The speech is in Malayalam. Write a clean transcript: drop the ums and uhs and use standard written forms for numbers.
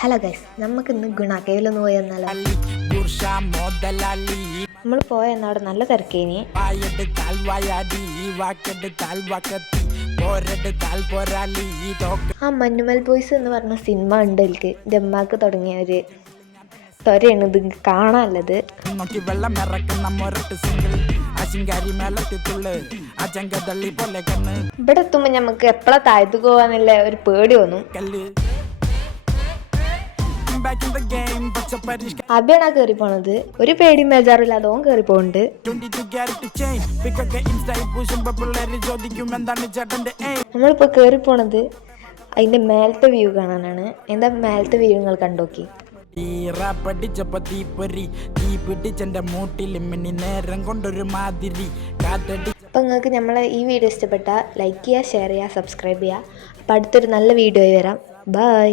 ഹലോ ഗൈസ്, നമുക്കിന്ന് ഗുണാക്കേവിലൊന്ന് പോയി എന്നാലോ? നമ്മൾ പോയ അവിടെ നല്ല തിരക്കേനി. ആ മഞ്ഞുമൽ ബോയ്സ് എന്ന് പറഞ്ഞ സിനിമ ഉണ്ട്. എനിക്ക് ജമ്മാക്ക് തുടങ്ങിയ ഒരു തൊരയാണ് ഇത് കാണാനുള്ളത്. ഇവിടെ എത്തുമ്പോൾ നമുക്ക് എപ്പോഴാ താഴ്ത്തു പോവാന്നുള്ള ഒരു പേടി തോന്നും. അബിയാണ് കയറി പോണത്. ഒരു പേടിയും ബേജാറില്ലാതെ ഓൻ കയറി പോണ്ട്. നമ്മളിപ്പോ കയറി പോണത് അതിന്റെ മേലത്തെ വ്യൂ കാണാനാണ്. എന്താ മേലത്തെ വ്യൂ നിങ്ങൾ കണ്ടോക്കി. അപ്പൊ നിങ്ങൾക്ക് നമ്മളെ ഈ വീഡിയോ ഇഷ്ടപ്പെട്ട ലൈക്ക് ചെയ്യുക, ഷെയർ ചെയ്യുക, സബ്സ്ക്രൈബ് ചെയ്യുക. അപ്പൊ അടുത്തൊരു നല്ല വീഡിയോ വരാം. ബൈ.